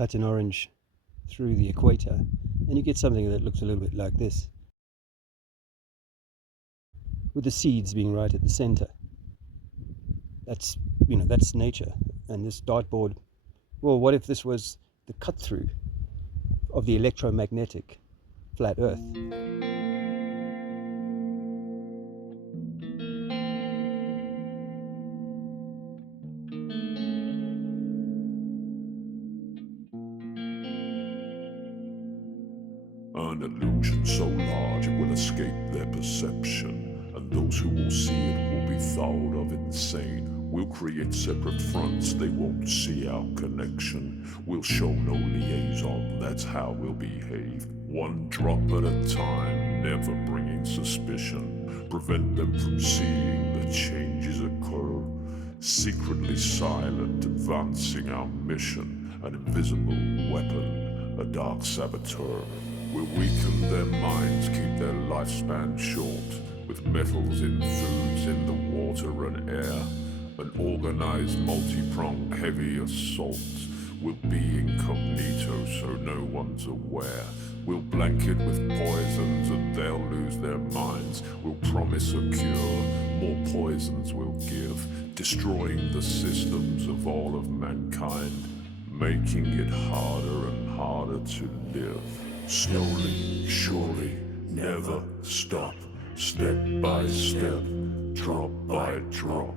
cut an orange through the equator, and you get something that looks a little bit like this, with the seeds being right at the center. That's, that's nature. And this dartboard, well, what if this was the cut through of the electromagnetic flat Earth? An illusion so large it will escape their perception, and those who will see it will be thought of insane. We'll create separate fronts, they won't see our connection. We'll show no liaison, that's how we'll behave. One drop at a time, never bringing suspicion. Prevent them from seeing the changes occur. Secretly silent, advancing our mission. An invisible weapon, a dark saboteur. We'll weaken their minds, keep their lifespan short. With metals in foods, in the water and air. An organized, multi-pronged, heavy assault. We'll be incognito so no one's aware. We'll blanket with poisons and they'll lose their minds. We'll promise a cure, more poisons we'll give. Destroying the systems of all of mankind. Making it harder and harder to live. Slowly, surely, never stop. Step by step, drop by drop.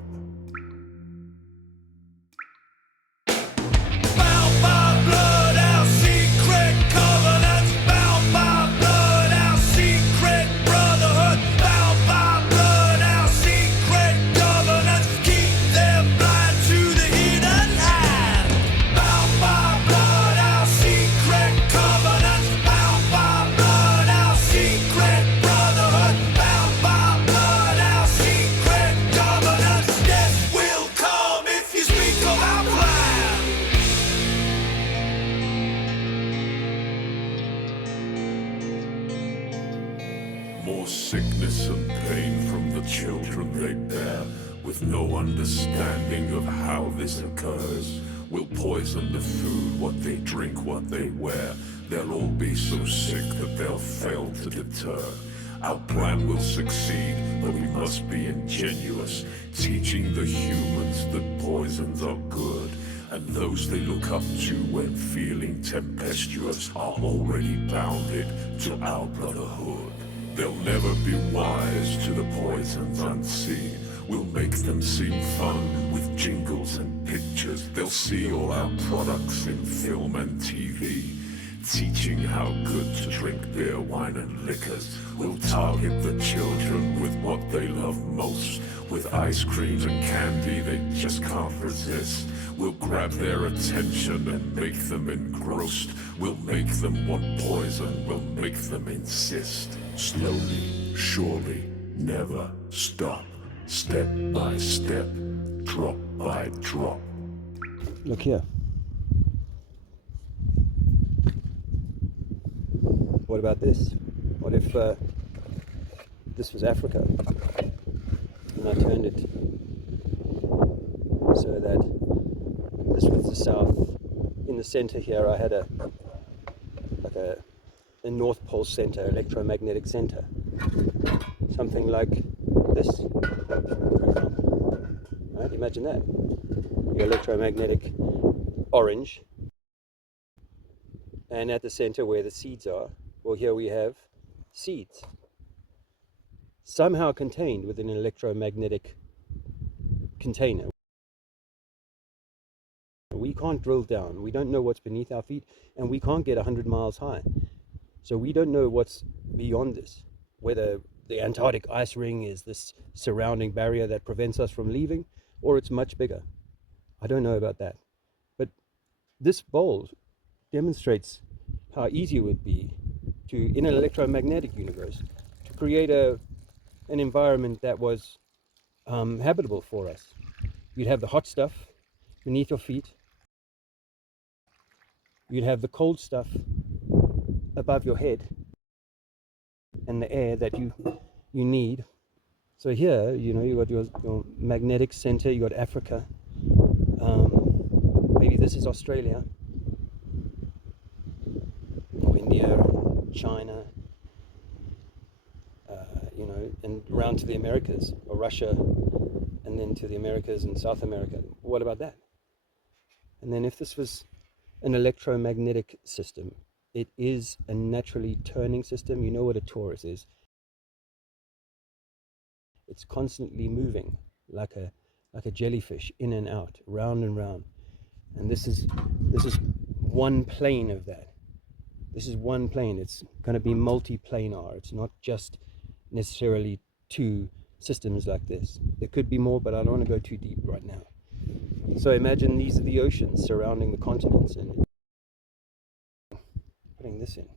More sickness and pain from the children they bear, with no understanding of how this occurs. We'll poison the food, what they drink, what they wear. They'll all be so sick that they'll fail to deter. Our plan will succeed, but we must be ingenuous, teaching the humans that poisons are good. And those they look up to when feeling tempestuous are already bounded to our brotherhood. They'll never be wise to the poisons unseen. We'll make them seem fun with jingles and pictures. They'll see all our products in film and TV, teaching how good to drink beer, wine and liquors. We'll target the children with what they love most, with ice creams and candy they just can't resist. We'll grab their attention and make them engrossed. We'll make them want poison, we'll make them insist. Slowly, surely, never stop. Step by step, drop by drop. Look here. What about this? What if this was Africa and I turned it so that this was the south? In the center here I had a North Pole center, electromagnetic center, something like this, for example. Right? Imagine that. Your electromagnetic orange, and at the center where the seeds are, well, here we have seeds, somehow contained within an electromagnetic container. We can't drill down, we don't know what's beneath our feet, and we can't get 100 miles high. So we don't know what's beyond this, whether the Antarctic ice ring is this surrounding barrier that prevents us from leaving, or it's much bigger. I don't know about that. But this bowl demonstrates how easy it would be to, in an electromagnetic universe, to create an environment that was habitable for us. You'd have the hot stuff beneath your feet. You'd have the cold stuff above your head, and the air that you need. So here, you got your magnetic center, you got Africa. Maybe this is Australia. China, and around to the Americas, or Russia, and then to the Americas and South America. What about that? And then if this was an electromagnetic system, it is a naturally turning system. You know what a torus is. It's constantly moving like a jellyfish, in and out, round and round. And this is one plane of that. This is one plane. It's going to be multi-planar. It's not just necessarily two systems like this. There could be more, but I don't want to go too deep right now. So imagine these are the oceans surrounding the continents, and putting this in.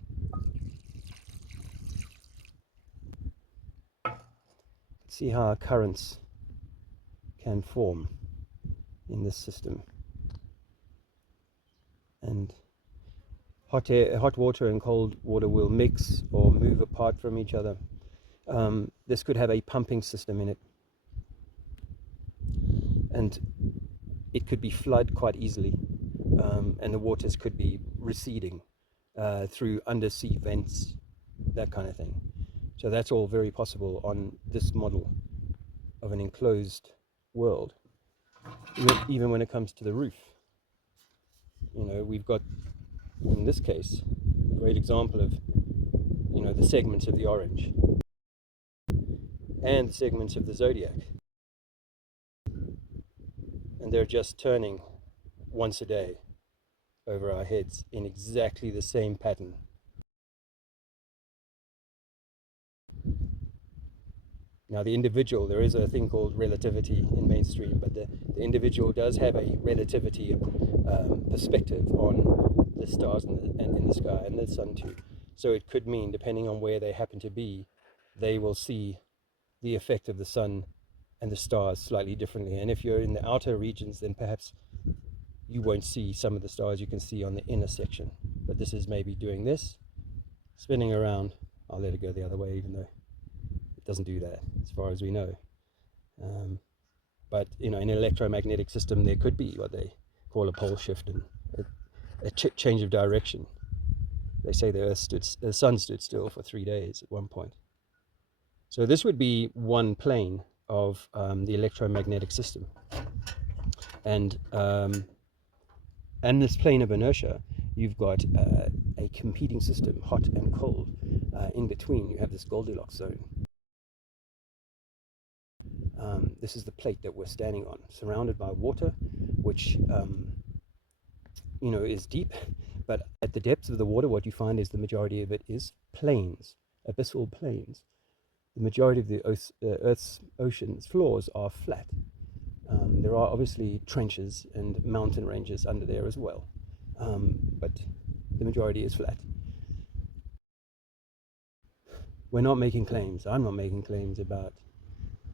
See how currents can form in this system. And hot water and cold water will mix or move apart from each other. This could have a pumping system in it, and it could be flooded quite easily, and the waters could be receding through undersea vents, that kind of thing. So that's all very possible on this model of an enclosed world. Even when it comes to the roof, we've got, in this case, a great example of the segments of the orange and the segments of the zodiac, and they're just turning once a day over our heads in exactly the same pattern. Now the individual, there is a thing called relativity in mainstream, but the individual does have a relativity perspective on the stars and in the sky, and the sun too. So it could mean, depending on where they happen to be, they will see the effect of the sun and the stars slightly differently. And if you're in the outer regions, then perhaps you won't see some of the stars you can see on the inner section. But this is maybe doing this, spinning around. I'll let it go the other way, even though it doesn't do that as far as we know. But in an electromagnetic system, there could be what they call a pole shift and a change of direction. They say the sun stood still for 3 days at one point. So this would be one plane of the electromagnetic system, and this plane of inertia, you've got a competing system, hot and cold. In between, you have this Goldilocks zone. This is the plate that we're standing on, surrounded by water, which is deep, but at the depths of the water, what you find is the majority of it is plains, abyssal plains. The majority of the Earth's oceans floors are flat. There are obviously trenches and mountain ranges under there as well, but the majority is flat. We're not making claims. I'm not making claims about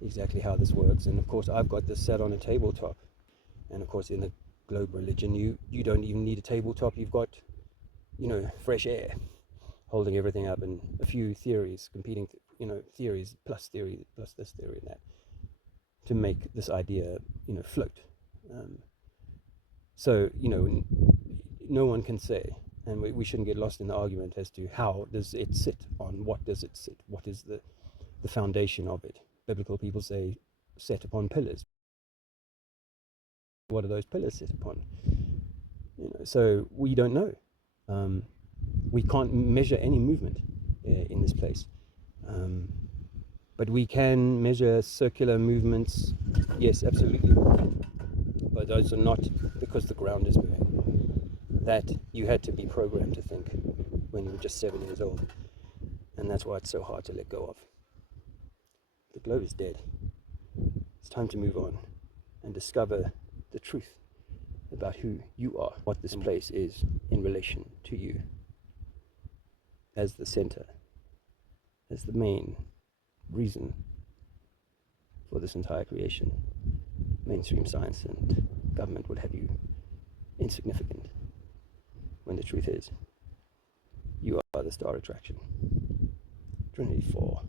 exactly how this works. And of course, I've got this set on a tabletop. And of course, in the globe religion, you don't even need a tabletop. You've got, fresh air holding everything up, and a few theories, competing, theories plus this theory and that, to make this idea, float. So, no one can say, and we shouldn't get lost in the argument as to how does it sit on, what does it sit, what is the foundation of it. Biblical people say set upon pillars. What are those pillars set upon? So we don't know. We can't measure any movement in this place. But we can measure circular movements, yes, absolutely. But those are not because the ground is moving. That you had to be programmed to think when you were just 7 years old. And that's why it's so hard to let go of. The globe is dead. It's time to move on and discover the truth about who you are, what this place is in relation to you as the center, as the main reason for this entire creation. Mainstream science and government would have you insignificant, when the truth is, you are the star attraction. Trinity 4.